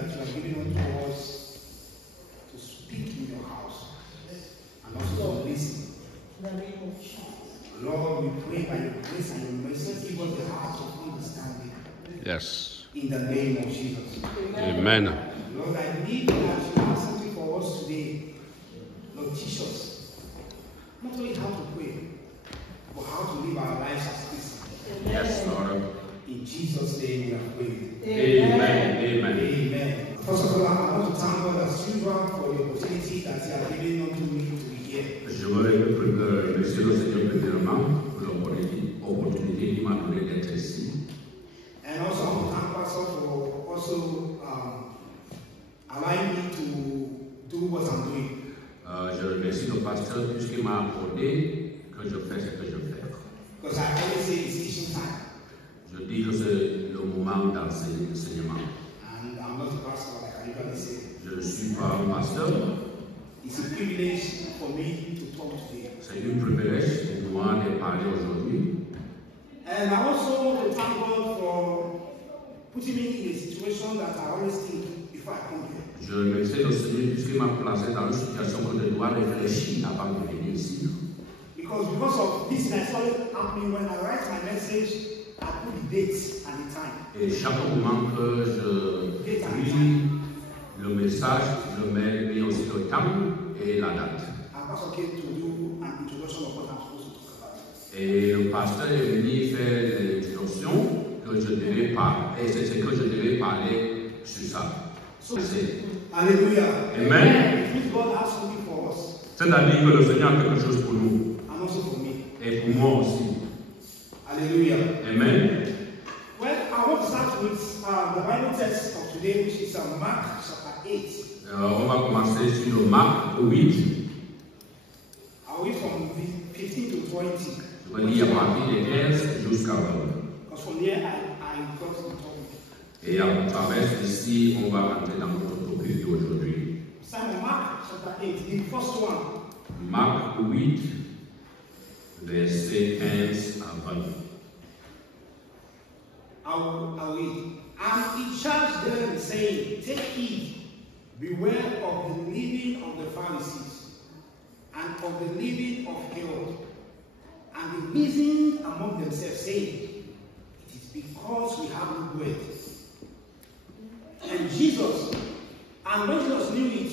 that you are giving unto us to speak in your house and also to listen. Lord, we pray by your grace and your mercy, give us the heart of understanding. Yes. In the name of Jesus. Amen. Lord, I believe that you have something for us today. Lord, teach us not only how to pray, but how to live our lives as Christians. Yes, Lord. In Jesus' name we are praying. Amen. Amen. Amen. First of all, I want to thank God as usual for the opportunity that He has given unto me to be here. Je voudrais remercier le Seigneur premièrement pour l'opportunité qu'il m'a donnée d'être ici. And also, I want to thank Pastor for also allowing me to do what I'm doing. Je remercie le pasteur puisqu'il m'a accordé que je fais ce que je fais. Because I always say it's teaching time. Je dis que c'est le moment d'enseignement. And I'm not a pastor, like I usually say. Je ne suis pas un pasteur. It's a privilege for me to talk today. C'est un privilège pour moi de parler aujourd'hui. And I also want to thank God for putting me in a situation that I always think before I come here. Je remercie le Seigneur puisqu'il m'a placé dans une situation que je dois réfléchir avant de venir ici. Because of this that started happening when I write my message, I put the dates and the time. Et chaque moment que je lis le message, je mets aussi le temps et la date. I was okay to do an introduction of what I'm supposed to talk about. Et le pasteur est venu faire l'introduction que je devais parler, et c'est ce que je devais parler sur ça. So, Hallelujah. Amen. It means God has something for us. C'est-à-dire que le Seigneur a quelque chose pour nous. And also for me. Et pour moi aussi. Hallelujah. Amen. Well, I want to start with the Bible text of today, which is Mark chapter 8. On va commencer sur le Marc 8. I'll read from 15 to 20. Je vais lire à partir de 15 jusqu'à 20. Because from there, I got the topic. Et à travers ici, on va entrer dans notre topic d'aujourd'hui. Simon, Mark chapter 8, the first one. Marc 8, verset 15 à 20. I'll read. And he charged them, saying, take heed, beware of the leaven of the Pharisees, and of the leaven of Herod. And they reasoned among themselves, saying, it is because we have no bread. And when Jesus knew it,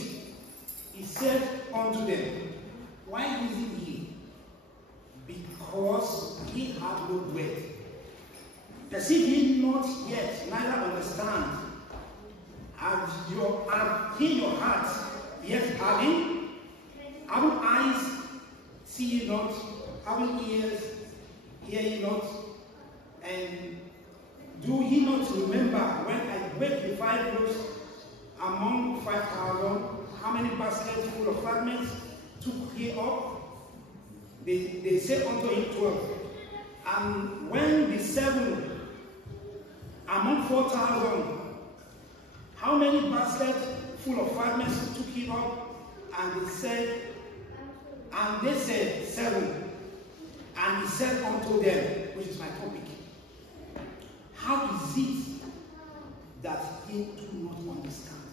he said unto them, why reason ye? Because ye have no bread. Perceive ye not yet, neither understand. Have ye your hearts yet having eyes, see ye not, having ears, hear ye not, and do ye not remember when I break the 5 loaves among 5,000, how many baskets full of fragments took ye up? They say unto him 12. And when the 7 among 4,000, how many baskets full of fragments took he up? And they said 7. And he said unto them, which is my topic, how is it that ye do not understand?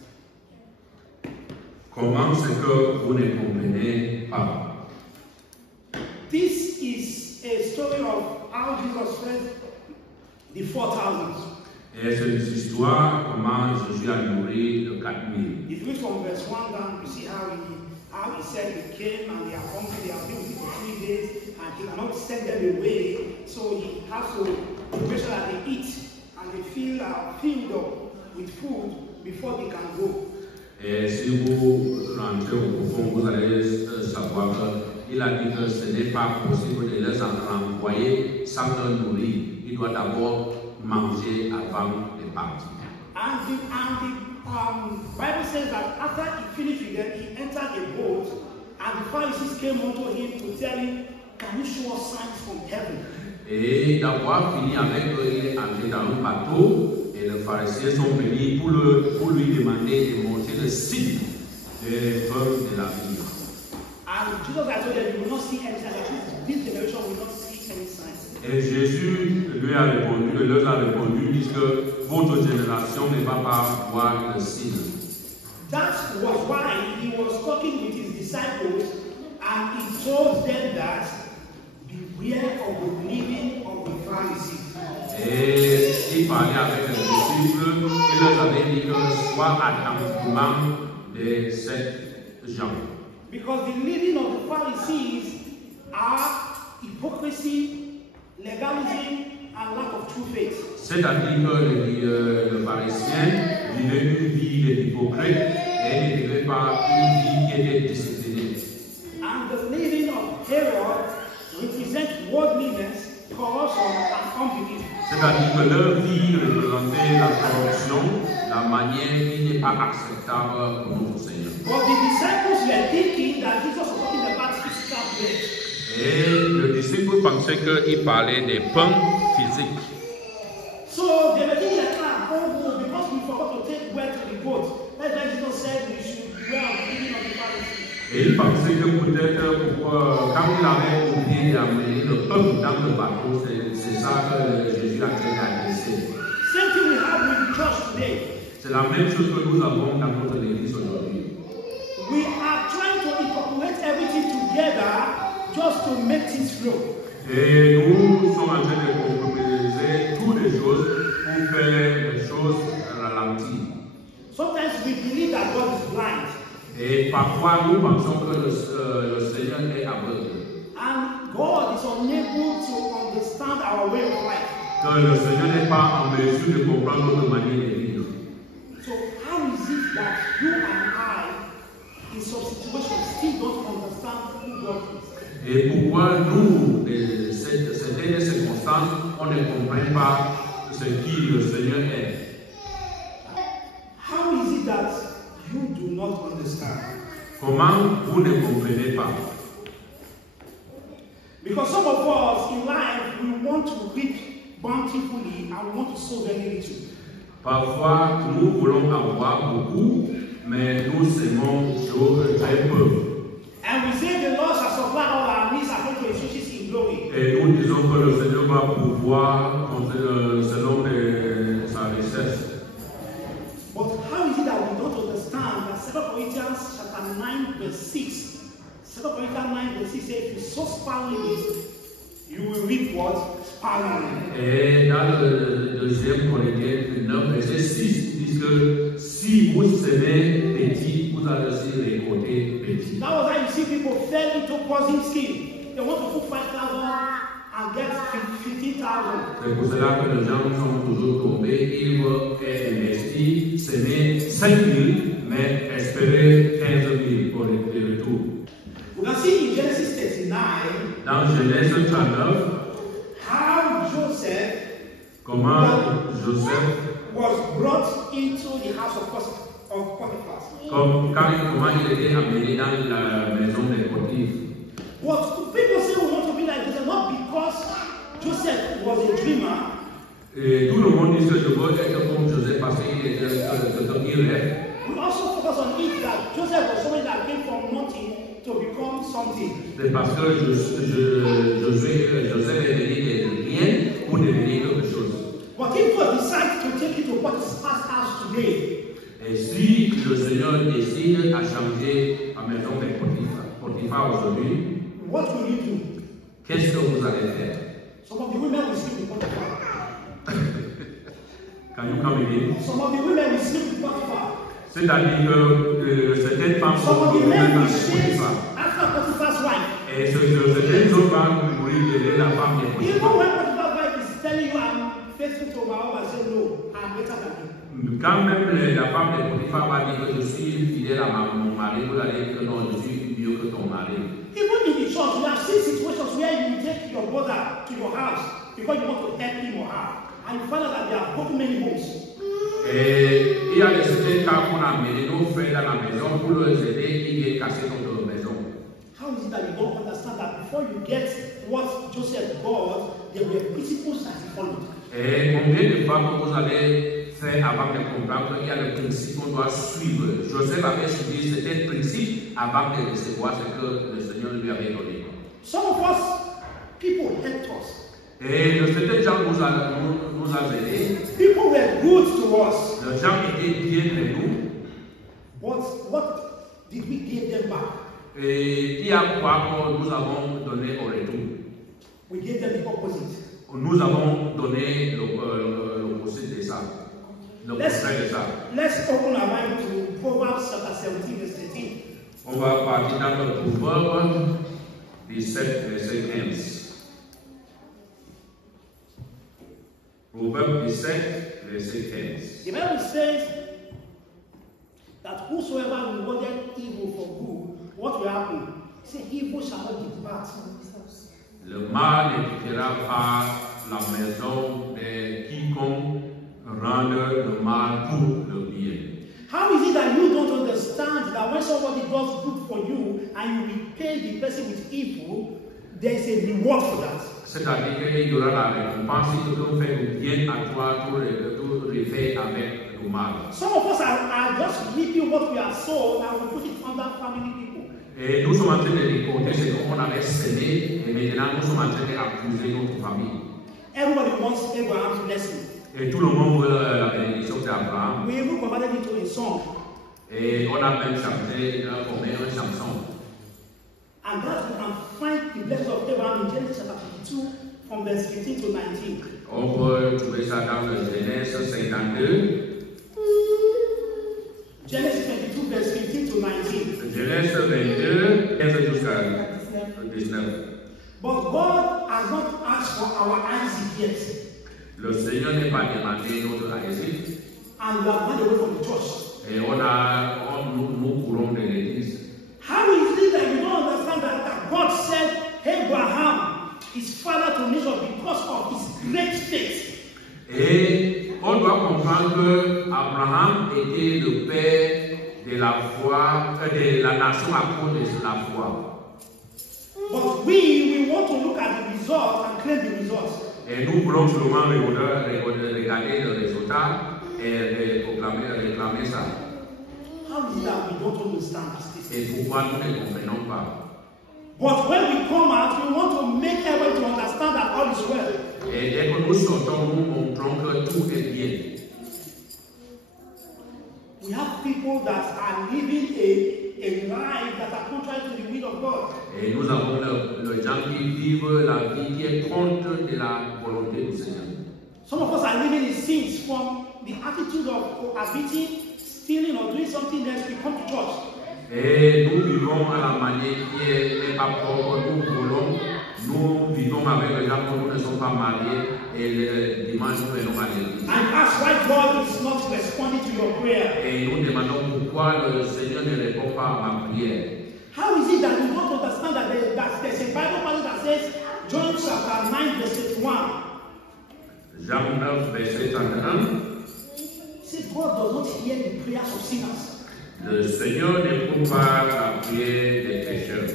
Comment c'est que vous ne comprenez pas? This is a story of how Jesus fed the 4,000. Et c'est une histoire comment Jésus a nourri le 4000. If you read from verse 1 down, you see how he said he came and they are hungry, they have been with him for 3 days, and he cannot send them away, so he has to make sure that they eat and they filled up with food before they can go. Et si vous rentrez au profond, vous allez savoir qu'il a dit que ce n'est pas possible de les envoyer sans leur nourrir. Il doit d'abord manger avant de partir. And the Bible says that after he finished with them, he entered a boat, and the Pharisees came unto him to tell him, can you show us signs from heaven? Et d'avoir fini avec eux, il est entré dans un bateau et les pharisiens sont venus pour lui demander de montrer le signe des preuves de la vie. And Jesus had told them, you will not see any signs. This generation will not see any signs. Et Jésus leur a répondu, dit que votre génération ne va pas voir le signe. That was why he was talking with his disciples and he told them that beware of the leaven of the Pharisees. Et il parlait avec les disciples et leur avait dit que sois attentivement de ces gens. Because the leaven of the Pharisees are hypocrisy, legalism, and lack of true faith. C'est-à-dire que le pharisien vivait une vie d'hypocrite et ne vivait pas une vie qui était disciplinée. And the leaven of Herod represents worldliness, corruption, and unbelief. C'est-à-dire que leur vie représentait la corruption, la manière qui n'est pas acceptable pour notre Seigneur. But the disciples were thinking that Jesus was talking about physical bread. Et le disciple pensait qu'il parlait des pains physiques. So they were thinking like, oh, because we forgot to take bread to the boat. That's why Jesus said we should beware of the leaven of the Pharisees. Et il pensait que peut-être quand il avait oublié d'amener le pain dans le bateau, c'est ça que Jésus a fait adresser. Same thing we have with the church today. C'est la même chose que nous avons dans notre église aujourd'hui. We are trying to incorporate everything together just to make things flow. Et nous sommes en train de compromiser toutes les choses pour faire les choses ralenties. Sometimes we believe that God is blind. Et parfois nous pensons que le Seigneur est aveugle. And God is unable to understand our way of life. Que le Seigneur n'est pas en mesure de comprendre notre manière de vivre. So how is it that you and I, in some situations, still don't understand who God is? Et pourquoi nous, dans certaines circonstances, on ne comprend pas ce qui le Seigneur est? How is it that you do not understand? Comment vous ne comprenez pas? Because some of us in life, we want to reap bountifully and we want to sow very little. Parfois, nous voulons avoir beaucoup, mais nous semons très peu. And we say the Lord shall supply all our needs according to his riches in glory. Et nous disons que le Seigneur va pouvoir selon sa richesse. But how is it that we don't understand that 2 Corinthians chapter 9 verse 6, 2 Corinthians 9 verse 6 says, if you sow sparingly, you will reap what? Sparingly. Et dans le deuxième Corinthiens 9 verset 6, il dit que si vous semez petit, vous allez aussi récolter petit. That was why you see people fell into causing scheme. They want to put 5,000 and get 15,000. C'est pour cela que les gens sont toujours tombés. Ils veulent investir, semer 5 000, mais espérer 15 000 pour le retour. We can see in Genesis 39 Dans Genèse 39, how Joseph was brought into the house of Potiphar. Comment il était amené dans la maison des Potiphar. But people say we want to be like Joseph, not because Joseph was a dreamer. Et tout le monde dit que je veux être comme Joseph parce qu'il était un rêve. We also focus on it that Joseph was somebody that came from nothing to become something. C'est parce que Joseph est venu de rien pour devenir quelque chose. But if God decides to take you to Potiphar's house today, et si le Seigneur décide à changer la maison de Potiphar aujourd'hui, what will you do? Qu'est-ce que vous allez faire? Some of the women will sleep with Potiphar. Can you come again? Some of the women will sleep with Potiphar. C'est-à-dire que certaines femmes Some sont of the men will chase Potiphar. after Potiphar's wife. Et certaines autres femmes mourir de la femme de Even Potiphar. when Potiphar's wife is telling you, I'm faithful to my husband, say no, I'm better than him. Quand même la femme de Potiphar va dire que je suis fidèle à mon mari, vous allez dire que non, je suis mieux que ton mari. Even in the church, we have seen situations where you take your brother to your house because you want to help him or her, and you find out that they have broken many homes. Et il y a certains cas qu'on a amené nos frères dans la maison pour leur aider, ils viennent casser notre maison. How is it that you don't understand that before you get what Joseph got, there were principles that he followed? Et combien de fois que vous allez faire avant de comprendre qu'il y a le principe qu'on doit suivre? Joseph avait suivi certains principes avant de recevoir ce que le Seigneur lui avait donné. Some of us, people helped us. Et certains gens nous a aidés. People were good to us. Les gens étaient bien de nous. What did we give them back? Et il y a quoi que nous avons donné au retour? We gave them the opposite. Nous avons donné l'opposé de ça. Le contraire de ça. Let's open our Bible to Proverbs chapter 17, verse 13. On va partir dans le Proverbe 17, verset 15. Proverbe 17, verset 15. The Bible says that whosoever rewarded evil for good, what will happen? Say, evil shall not depart from his house. Le mal ne quittera pas la maison de quiconque rende le mal pour le bien. How is it that you don't understand that when somebody does good for you and you repay the person with evil, there is a reward for that? C'est-à-dire qu'il y aura la récompense si quelqu'un fait du bien à toi, tout refait avec le mal. Some of us are just reaping what we have sown and we put it under family people. Et nous sommes en train de récolter ce qu'on avait semé et maintenant nous sommes en train d'accuser notre famille. Everybody wants Abraham's blessing. Et tout le monde veut la bénédiction d'Abraham. We even converted it to a song. Et on a même chanté comme une chanson. And that we can find the blessing of Abraham in Genesis chapter 52 from verse 15 to 19. On peut trouver ça dans le Genèse 52. Genesis 22 verse 15 to 19. Genèse 22, 15 jusqu'à 19. But God has not asked for our Isaac yet. Le Seigneur n'est pas demandé notre Isaac. And we have gone away from the church. Et nous courons de l'église. How is it that you don't understand that God said Abraham is father to nations because of his great faith? Et on doit comprendre que Abraham était le père de la foi, de la nation à cause de la foi. But we want to look at the result and claim the results. Et nous voulons seulement regarder le résultat et réclamer ça. How is it that we don't understand this? Et pourquoi nous ne comprenons pas? But when we come out, we want to make everyone to understand that all is well. Et dès que nous sortons, nous montrons que tout est bien. We have people that are living a life that are contrary to the will of God. Et nous avons les gens qui vivent la vie qui est contre de la volonté du Seigneur. Some of us are living in sins from the attitude of cohabiting, stealing, or doing something else. We come to church. Et nous vivons à la manière qui n'est pas propre, nous vivons avec les gens que nous ne sommes pas mariés et le dimanche nous venons à l'église. And ask why God is not responding to your prayer. Et nous demandons pourquoi le Seigneur ne répond pas à ma prière. How is it that you don't understand that there's a Bible passage that says, John chapter 9 verse 31. Jean 9 verset 31. Says God does not hear the prayers of sinners. Le Seigneur n'écoute pas la prière des pécheurs.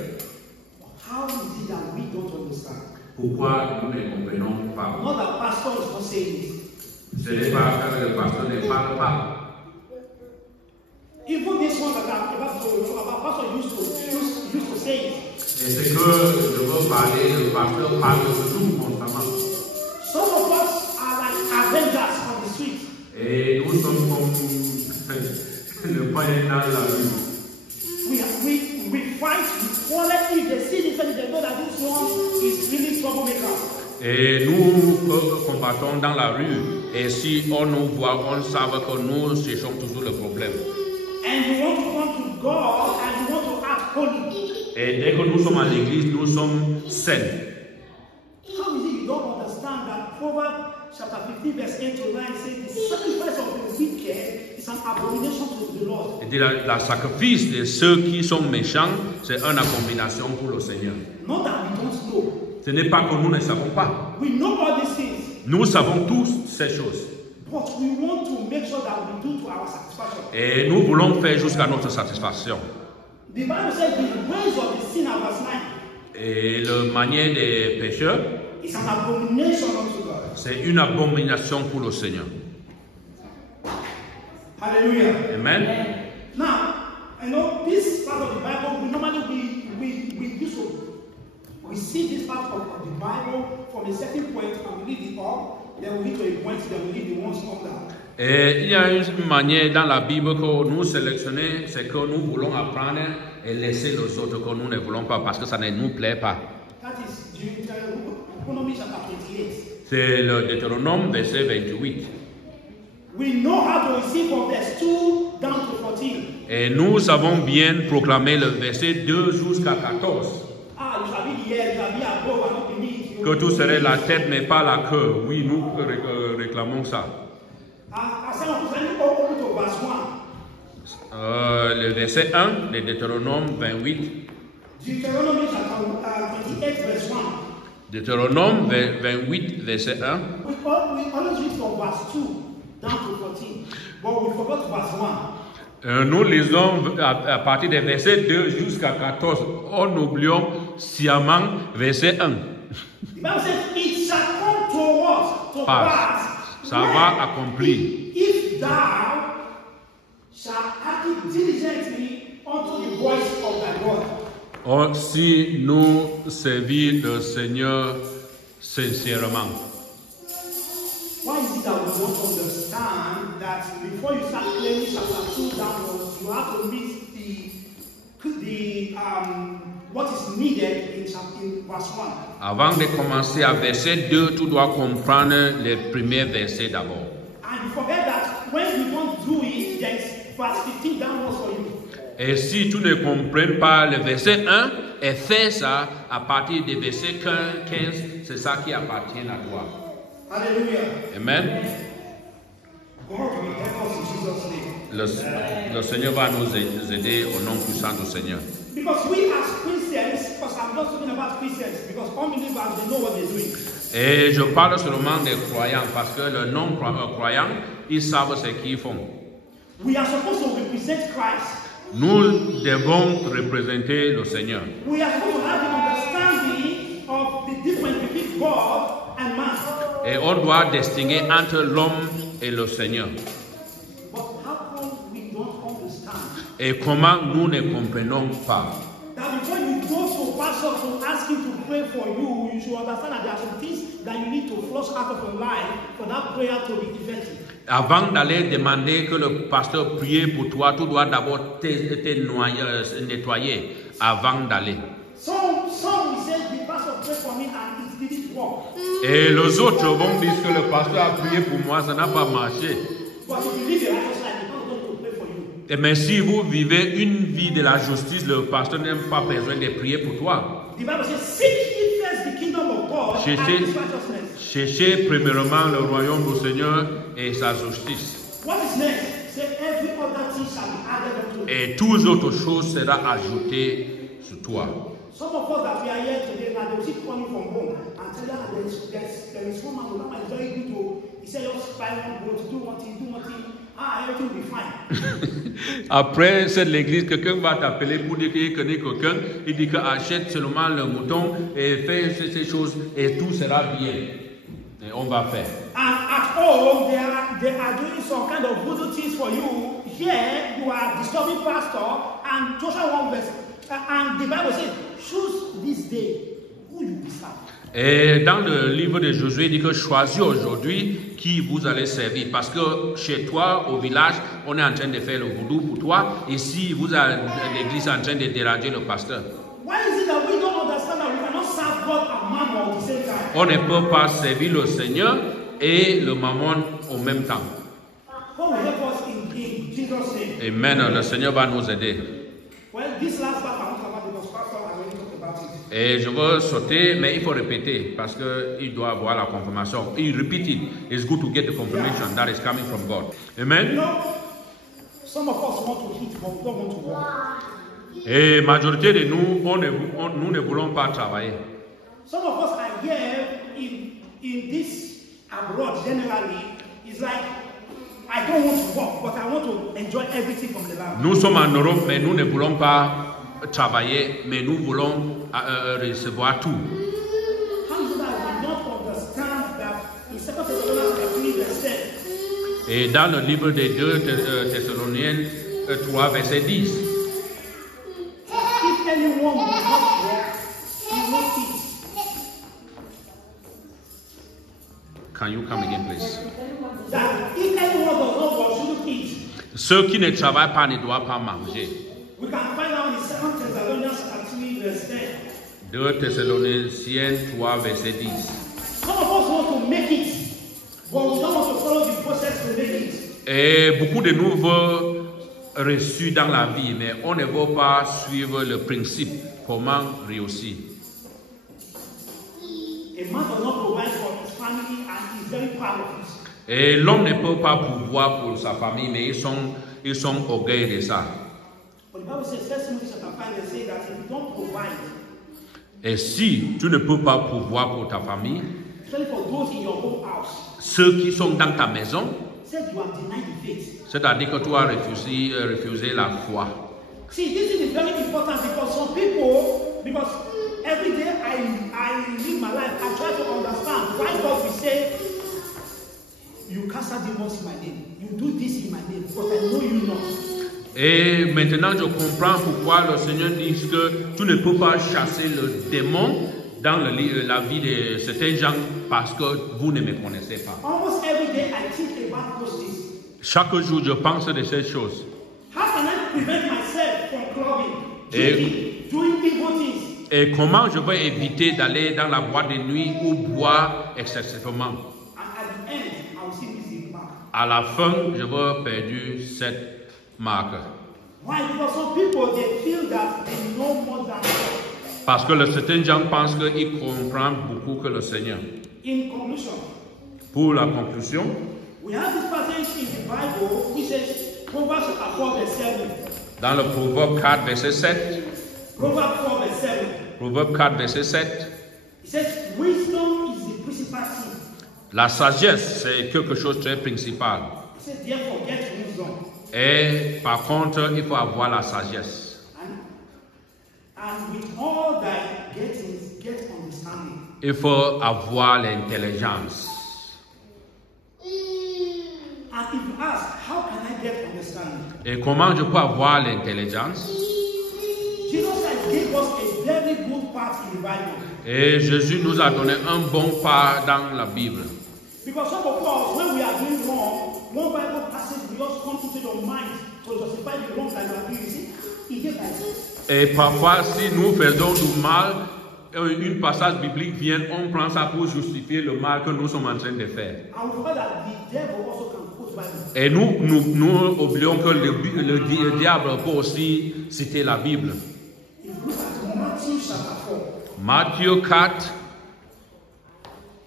How is it that we don't understand? Pourquoi nous ne comprenons pas? Not that pastor is not saying it. Ce n'est pas que le pasteur ne parle pas. Even this one that our pastor used to say it. Et ce que je veux parler, le pasteur parle toujours constamment. Some of us are like Avengers on the street. Et nous sommes comme le païen dans la rue. We fight with quarrel. If they see this and they know that this one is really troublemaker. Et nous combattons dans la rue. Et si on nous voit, on sait que nous cherchons toujours le problème. And you want to come to God and you want to act holy. Et dès que nous sommes à l'église, nous sommes saints. How is it you don't understand that Proverbs chapter 15 verse 8 to 9 says the sacrifice of the wicked is an abomination to the Lord. Et la sacrifice de ceux qui sont méchants, c'est une abomination pour le Seigneur. Not that we don't know. Ce n'est pas que nous ne savons pas. We know all these things. Nous savons tous ces choses. But we want to make sure that we do to our satisfaction. Et nous voulons faire jusqu'à notre satisfaction. The Bible says the ways of the sinner, verse 9. Et la manière des pécheurs, It's an abomination unto God. c'est une abomination pour le Seigneur. Hallelujah. Amen. Now, I know this part of the Bible we normally we use to we see this part of the Bible from a certain point and we read it all, then we read to a point, then we read the ones under. Et il y a une manière dans la Bible que nous sélectionnons, c'est que nous voulons apprendre et laisser les autres que nous ne voulons pas parce que ça ne nous plaît pas. That is Deuteronomy chapter 28. C'est le Deutéronome verset 28. We know how to receive from verse 2 down to 14. Et nous savons bien proclamer le verset 2 jusqu'à 14. Que tout serait la tête mais pas la queue. Oui, nous réclamons ça. Le verset 1 de Deutéronome 28. Deutéronome 28, verset 1. We always read from verse 2 down to 14, but we forgot verse 1. Nous lisons à partir des versets 2 jusqu'à 14. En oublions sciemment verset 1. The Bible says, it shall come to us, to pass, ça va accomplir. If thou shalt hearken diligently unto the voice of thy God. Si nous servir le Seigneur sincèrement. Why is it that we don't understand that before you start claiming chapter 2 downwards, you have to meet the what is needed in verse 1? Avant de commencer à verset 2, tu dois comprendre les premiers versets d'abord. And you forget that when you don't do it, there is verse 15 downwards for you. Et si tu ne comprends pas le verset 1 et fais ça à partir du verset 15, c'est ça qui appartient à toi. Alléluia. Amen. God will help us in Jesus' name. Le Seigneur va nous aider au nom puissant du Seigneur. Because we as Christians, because I'm not talking about Christians, because unbelievers, they know what they're doing. Et je parle seulement des croyants parce que le non-croyants, ils savent ce qu'ils font. We are supposed to represent Christ. Nous devons représenter le Seigneur. We are supposed to have an understanding of the difference between God and man. Et on doit distinguer entre l'homme et le Seigneur. But how come we don't understand? Et comment nous ne comprenons pas? That before you go to pastor to ask him to pray for you, you should understand that there are some things that you need to flush out of your life for that prayer to be effective. Avant d'aller demander que le pasteur prie pour toi, tu dois d'abord te nettoyer avant d'aller. Some will say the pastor prayed for me and it didn't work. Et les autres vont dire que le pasteur a prié pour moi, ça n'a pas marché. But if you live a righteous life, the pastor is going to pray for you. Mais si vous vivez une vie de la justice, le pasteur n'a pas besoin de prier pour toi. The Bible says, seek ye first the kingdom of God and his righteousness. Cherchez premièrement le royaume du Seigneur et sa justice. What is next? Say every other thing shall be added unto you. Et toutes autres choses seront ajoutées sur toi. Some of us that we are here today, now they will keep calling from home and tell you there is one man who is very good to, he said just buy one boat, do one thing, everything will be fine. Après cette l'église, quelqu'un va t'appeler pour dire qu'il connaît quelqu'un, il dit qu'achète seulement le mouton et fais ces choses et tout sera bien. Et on va faire. And at home, they are doing some kind of voodoo things for you. Here, you are disturbing pastor and Joshua 1 verse. And the Bible says, choose this day who you will serve. Et dans le livre de Josué, il dit que choisis aujourd'hui qui vous allez servir. Parce que chez toi, au village, on est en train de faire le voodoo pour toi. Ici, vous êtes l'église en train de déranger le pasteur. Why is it that we don't understand that we cannot serve God and mammon at the same time? On ne peut pas servir le Seigneur et le mammon au même temps. God will help us in Jesus' name. Amen. Le Seigneur va nous aider. Well, this last part I want to talk about because Pastor already talked about it. Et je veux sauter, mais il faut répéter parce qu'il doit avoir la confirmation. Il repeat it. It's good to get the confirmation that is coming from God. Amen. You know, some of us want to eat, but we don't want to work. Et majorité de nous, nous ne voulons pas travailler. Some of us are here in this abroad generally. It's like, I don't want to work, but I want to enjoy everything from the land. Nous sommes en Europe, mais nous ne voulons pas travailler, mais nous voulons recevoir tout. How is it that we don't understand that in 2 Thessalonians 3 verse 10? Et dans le livre des 2 Thessaloniciens 3 verset 10. If anyone will not work, he will not eat. can you come again, please? That if anyone does not work, shouldn't eat. Ceux qui ne travaillent pas ne doivent pas manger. We can find out in 2 Thessalonians 3 verse 10. 2 Thessaloniciens 3, verset 10. Some of us want to make it, but we don't want to follow the process to make it. Et beaucoup de nous veulent reçu dans la vie, mais on ne veut pas suivre le principe, comment réussir. A man does not provide for his family and he's very proud of it. Et l'homme ne peut pas pouvoir pour sa famille, mais ils sont orgueilleux de ça. But the Bible says, 1 Timothy chapter 5, they say that if you don't provide, Et si tu ne peux pas pouvoir pour ta famille, especially for those in your own house, ceux qui sont dans ta maison, said you have denied the faith. c'est-à-dire que tu as refusé la foi. See, this thing is very important because some people, because every day I live my life, I try to understand why God will say, you cast out demons in my name, you do this in my name, but I know you not. Et maintenant, je comprends pourquoi le Seigneur dit que tu ne peux pas chasser le démon dans la vie de certains gens parce que vous ne me connaissez pas. Almost every day I think about those things. Chaque jour, je pense de ces choses. How can I prevent myself from clubbing, drinking, doing evil things? Et comment je vais éviter d'aller dans la boîte de nuit ou boire excessivement? And at the end, I will see this mark. À la fin, je vais perdre cette marque. Why? Because some people, they feel that they know more than God. Parce que certains gens pensent qu'ils comprennent beaucoup que le Seigneur. In conclusion, Pour la conclusion, we have this passage in the Bible which says, Proverbs chapter 4 verse 7. dans le Proverbe 4, verset 7, Proverbs 4 verse 7. Proverbe 4, verset 7, It says, wisdom is the principal thing. la sagesse, c'est quelque chose de très principal. It says, therefore, get wisdom. Et par contre, il faut avoir la sagesse. And with all thy gettings, get understanding. Il faut avoir l'intelligence. And if you ask, how can I get understanding? Et comment je peux avoir l'intelligence? Jesus Christ gave us a very good part in the Bible. Et Jésus nous a donné un bon part dans la Bible. Because some of us, when we are doing wrong, one Bible passage will just come into your mind to justify the wrong that you are doing. You see, he gave us. Et parfois, si nous faisons du mal, une passage biblique vient, on prend ça pour justifier le mal que nous sommes en train de faire. And we forgot that the devil also can quote Bible. Et nous oublions que le diable peut aussi citer la Bible. If you look at Matthew chapter 4, Matthieu 4,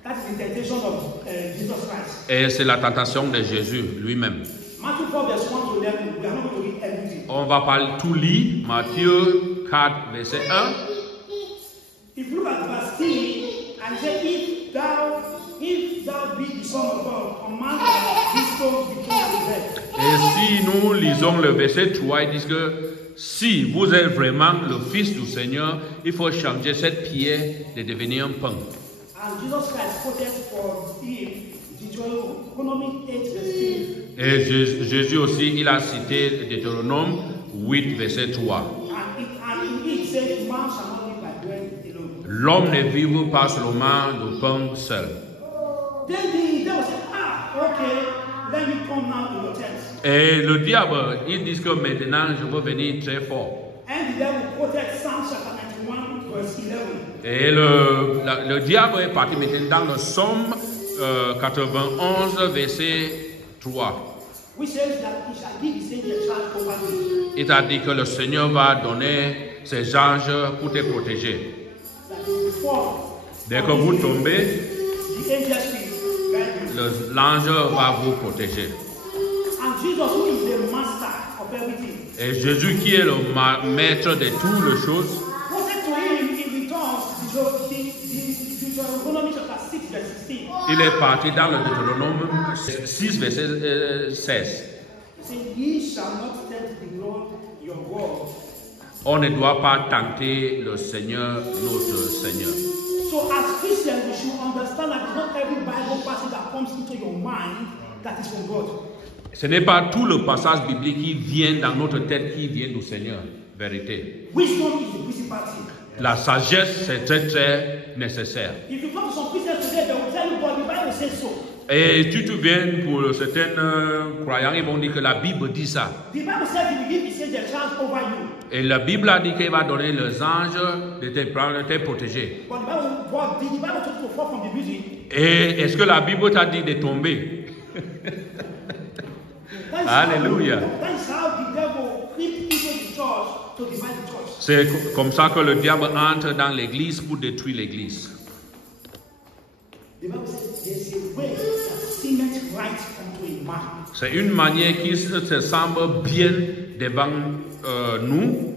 that is the temptation of Jesus Christ. et c'est la tentation de Jésus lui-même. Matthew 4 verse 1 to 11, we are not going to read everything. On va parler tout lire, Matthieu 4, verset 1. If you look at verse 3, and say, if thou be the Son of God, command that these stones become bread. Et si nous lisons le verset 3, il dit que si vous êtes vraiment le Fils du Seigneur, il faut changer cette pierre de devenir un pain. And Jesus Christ quoted for him Deuteronomy 8 verse 3. Et Jésus aussi, il a cité Deutéronome 8, verset 3. And in it says, man shall not live by bread alone. L'homme ne vit pas seulement de pain seul. Then the devil said, okay, let me come now to your tent. Et le diable, il dit que maintenant je veux venir très fort. And the devil quoted Psalm chapter 91 verse 11. Et le diable est parti maintenant dans le Somme 91, verset 3. Which says that he shall give his angels charge over thee. Il a dit que le Seigneur va donner ses anges pour te protéger. That before Dès que vous tombez, the angels will guide you. l'ange va vous protéger. And Jesus, who is the master of everything, Et Jésus, qui est le maître de toutes les choses, quoted to him in the tongues, Deuteronomy chapter 6 verse 16. il est parti dans le Deutéronome 6, verset 16. He said, ye shall not tempt the Lord your God. On ne doit pas tenter le Seigneur, notre Seigneur. So as Christians, we should understand that not every Bible passage that comes into your mind that is from God. Ce n'est pas tout le passage biblique qui vient dans notre tête qui vient du Seigneur. Vérité. Wisdom is the principal thing. La sagesse, c'est très très nécessaire. If you come to some Christians today, they will tell you, but the Bible says so. Et tu te viens pour certains croyants, ils vont dire que la Bible dit ça. The Bible says he will give his angels charge over you. Et la Bible a dit qu'il va donner les anges de te prendre, de te protéger. But did the Bible tell you to fall from the building? Et est-ce que la Bible t'a dit de tomber? Alléluia. That is how the devil creeps into the church to divide the church. C'est comme ça que le diable entre dans l'église pour détruire l'église. The Bible says there's a way that seemeth right unto a man. C'est une manière qui se semble bien devant nous,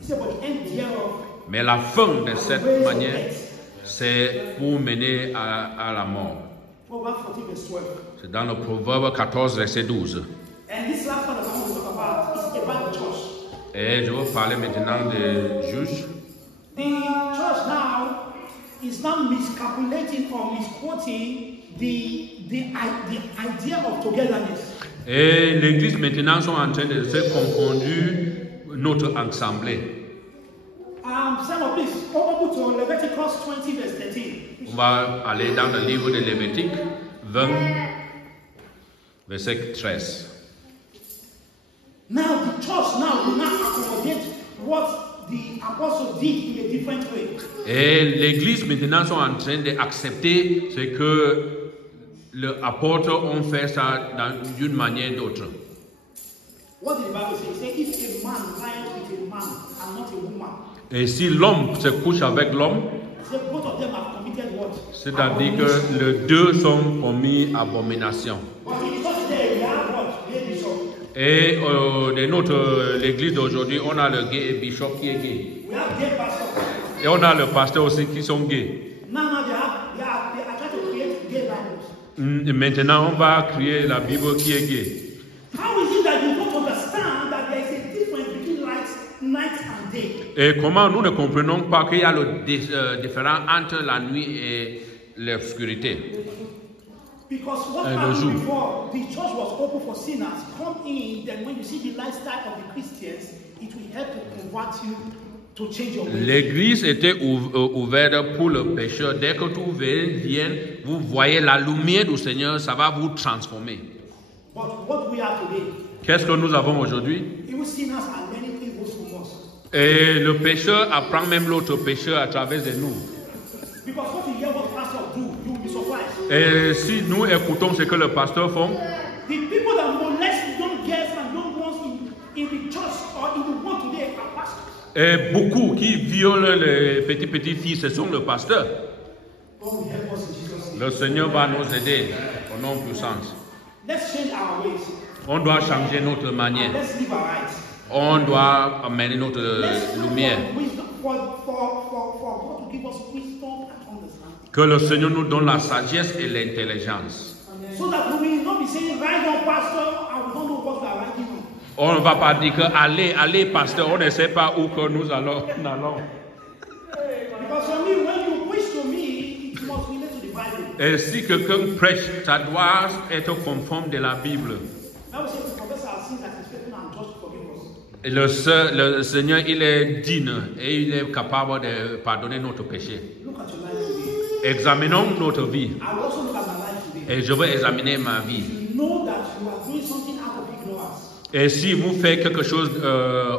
He said, but the end thereof, mais la fin de cette manière, c'est pour mener à la mort. Proverbs 14 verse 12. C'est dans le Proverbe 14, verset 12. And this last one that I want to talk about is about the church. Et je vais parler maintenant des juges. The church now is now miscalculating or misquoting the idea of togetherness. Et l'église maintenant sont en train de se confondre notre assemblée. Some please open to Leviticus 20 verse 13. On va aller dans le livre de Lévitique 20, verset 13. Now the church now will not accommodate what the apostle did in a different way. Et l'église maintenant sont en train d'accepter ce que les apôtres ont fait ça d'une manière d'autre. What did the Bible say? It says, if a man lies with a man and not a woman, Et si l'homme se couche avec l'homme, say both of them have committed what? c'est-à-dire que les deux sont commis abomination. But in the church today, we have what? Gay bishop. Et de notre l'église d'aujourd'hui, on a le gay bishop qui est gay. We have gay pastors. Et on a le pasteur aussi qui sont gays. Now they are trying to create gay Bibles. Maintenant, on va créer la Bible qui est gay. How is it that you don't understand that there is a difference between night and day? Et comment nous ne comprenons pas qu'il y a le différence entre la nuit et l'obscurité? Because what happened before, the church was open for sinners. Come in, then when you see the lifestyle of the Christians, it will help to convert you to change your ways. L'église était ouverte pour le pécheur. Dès que tout vient, vous voyez la lumière du Seigneur, ça va vous transformer. But what we have today, Qu'est-ce que nous avons aujourd'hui? evil sinners are learning evil from us. Et le pécheur apprend même l'autre pécheur à travers de nous. Because what you hear what pastors do, you will be surprised. Et si nous écoutons ce que le pasteur fait, The people that molest young girls and young ones in the church or in the world today are pastors. et beaucoup qui violent les petites filles, ce sont le pasteur. God will help us in Jesus' name. Le Seigneur va nous aider au nom puissant. Let's change our ways. On doit changer notre manière. Let's live our lives. On doit amener notre Let's lumière. for God to give us wisdom and understanding. Que le Seigneur nous donne la sagesse et l'intelligence. So that we will not be saying, right on, pastor, and we don't know what we are writing on. On ne va pas dire que allez, pasteur, on ne sait pas où que nous allons. Because for me, when you preach to me, it must relate to the Bible. Et si quelqu'un prêche, ça doit être conforme de la Bible. Bible says to confess our sins that is faithful and just to forgive us. Et le Seigneur, il est digne et il est capable de pardonner notre péché. Look at your life today. Examinons notre vie. I will also look at my life today. Et je vais examiner ma vie. You know that you are doing something out of ignorance. Et si vous faites quelque chose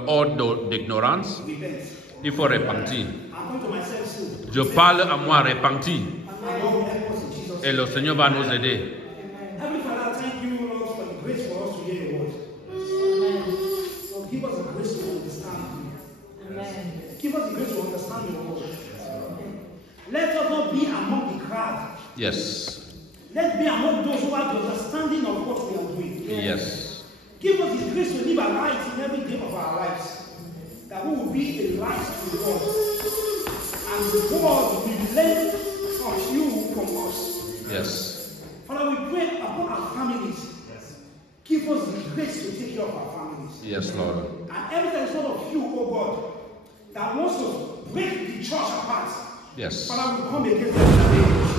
hors d'ignorance, Repent. il faut repentir. I'm going to myself soon. Je parle à moi repentir. And God will help us in Jesus' name. Et le Seigneur va nous aider. Heavenly Father, thank you, Lord, for the grace for us to hear your word. Lord, give us the grace to understand you. Give us the grace to understand your word. Let us not be among the crowd. Yes. Let's be among those who have the understanding of what we are doing. Yes. Give us the grace to live our lives in every day of our lives. That we will be a light to the world. And the world will learn from you, from us. Yes. Father, we pray upon our families. Give us the grace to take care of our families. Yes, Lord. And everything is not of you, oh God, that wants to break the church apart. Yes. Father, we come against that.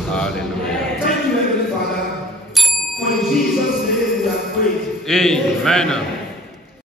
Hallelujah. Thank you, Heavenly Father. For in Jesus' name we are praying. Amen.